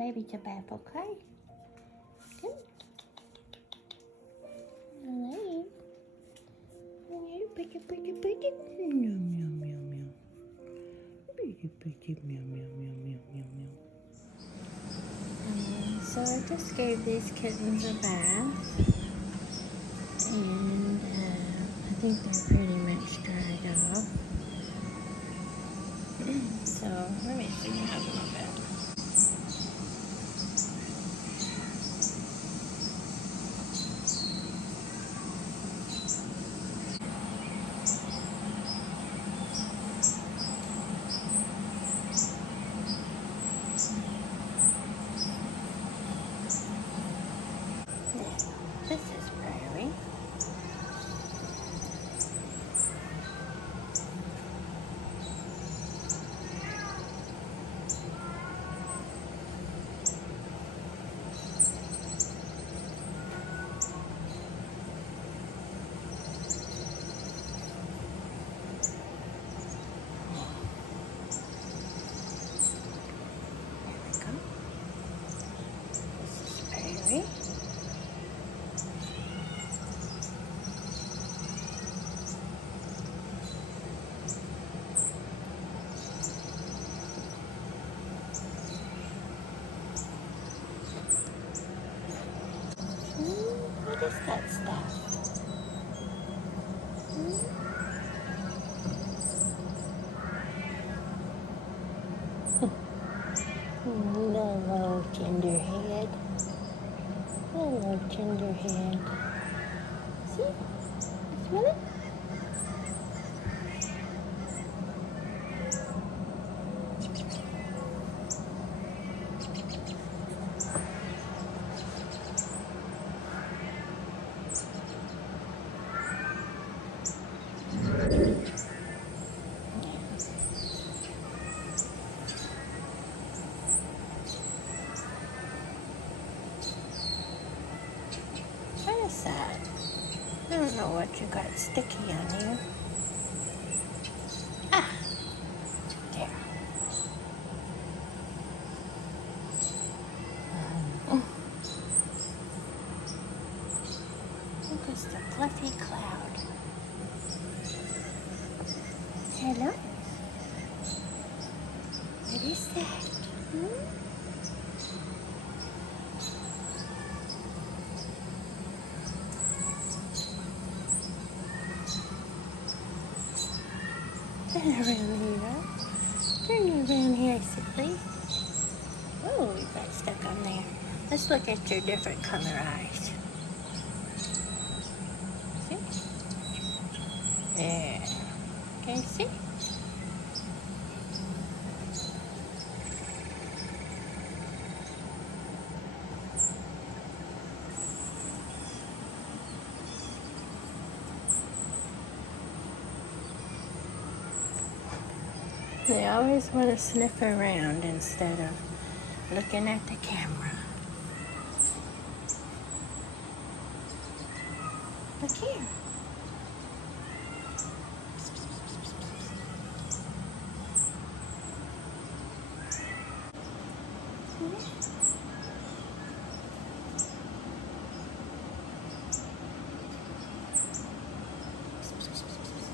baby to bath, okay? Good. Alright. Pretty, pretty, pretty. Meow, meow, meow, meow. Pretty, pretty, meow, meow, meow, meow, meow, meow. So I just gave these kittens a bath, and I think they're pretty much dried off. So let me zoom out a little bit. This is Prairie. Prairie. What is that stuff? Hello, Tenderhead. Hello, Tenderhead. See? Smell it? What is that? I don't know what you got sticky on you. Ah, there. Look, it's the fluffy cloud. Hello? What is that? Turn around here. Turn around here, silly. Oh, you got stuck on there. Let's look at your different color eyes. See? There. Can you see? They always want to sniff around instead of looking at the camera. Look here.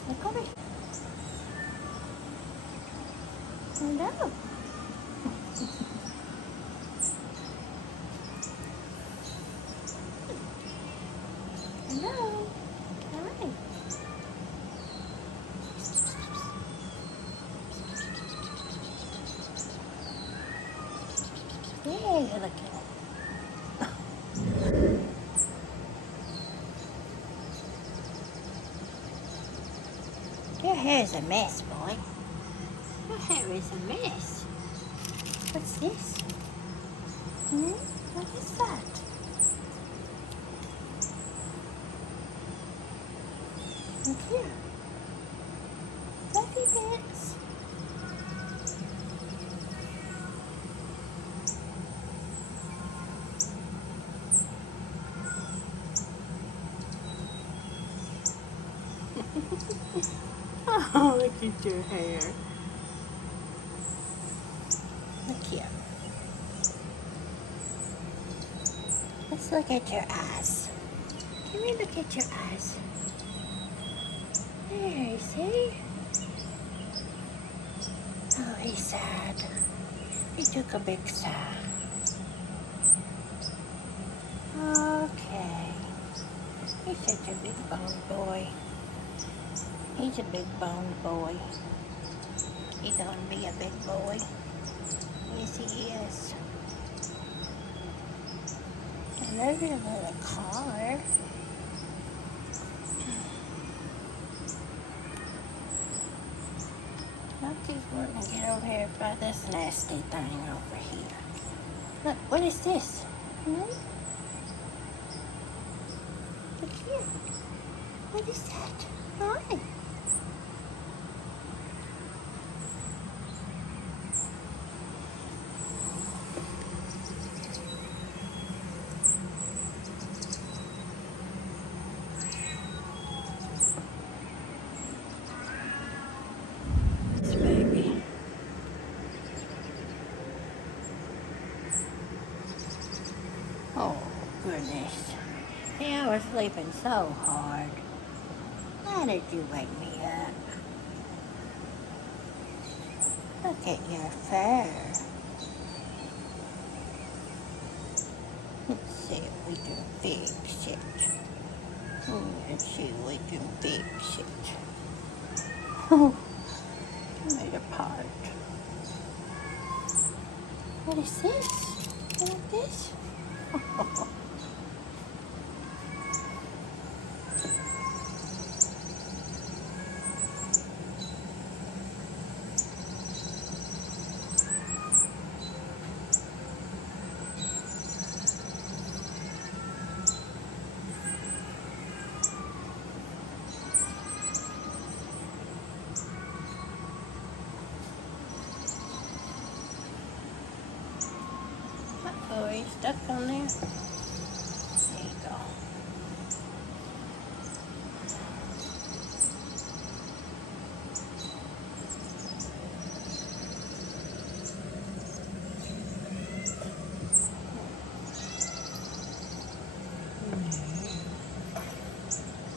Look over here. Hello. Hello. Hi. Yeah, look at it. Your hair's a mess, boy. Your hair is a mess. What's this? What is that? Look here. Fluffy bits. Oh, look at your hair. Look here. Let's look at your eyes. Can we look at your eyes? There, see? Oh, he's sad. He took a big sigh. Okay. He's such a big boned boy. He's a big boned boy. He's gonna be a big boy. Yes, he is. I love your little collar. Not just wanting to get over here by this nasty thing over here. Look, what is this? Hmm? Look here. What is that? Hi. This baby. Oh, goodness. Yeah, I was sleeping so hard. Why did you wake me up? Look at your fur. Let's see if we can fix it. Let's see if we can fix it. Oh, made a part. What is this? What is this? Oh, he's stuck on there. There you go.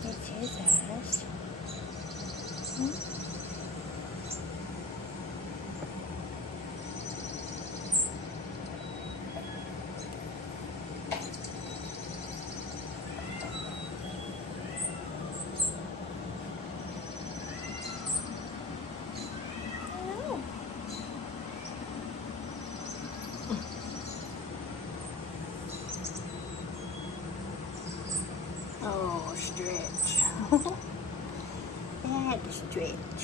It's his eyes. Hmm? Oh, stretch. Bad stretch.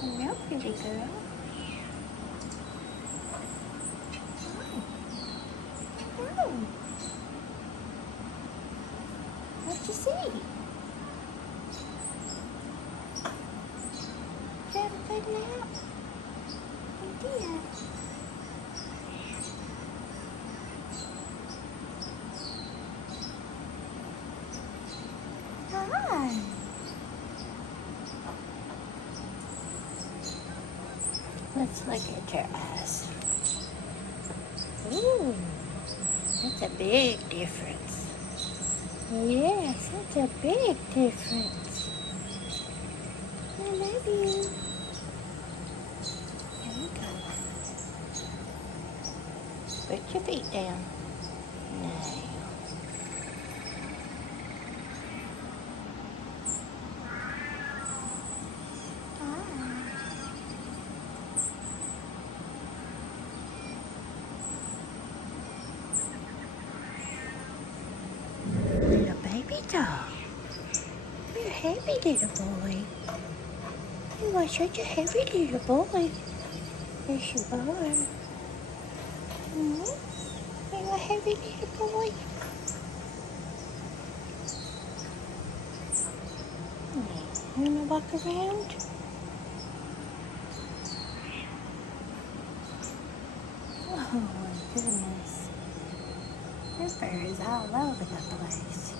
No, pretty girl. Oh. What'd you see? Did you have a good nap? You did. Hi. Let's look at your eyes. Ooh, that's a big difference. Yes, that's a big difference. I love you. There you go. Put your feet down. Now. Little baby dog. You're a heavy little boy. You are such a heavy little boy. Yes, you are. Mm-hmm. You're a heavy little boy. You wanna walk around? Oh my goodness. Your fur is all over the place.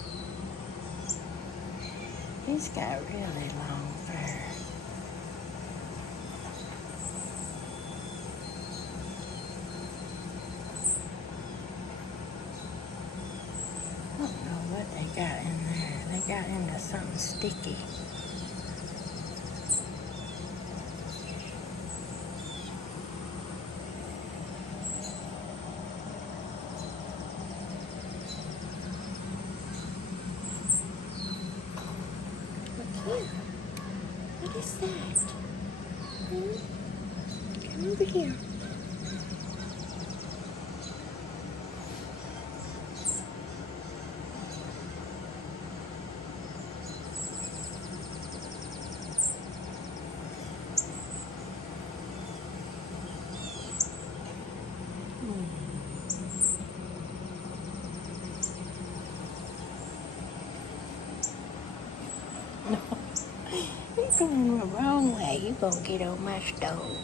He's got really long fur. I don't know what they got in there. They got into something sticky. Look here. What is that? Come over here. No. You're going the wrong way. You're going to get on my stove.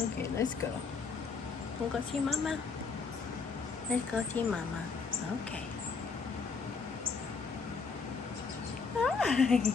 Okay, let's go. We'll go see Mama. Let's go see Mama. Okay. Hi.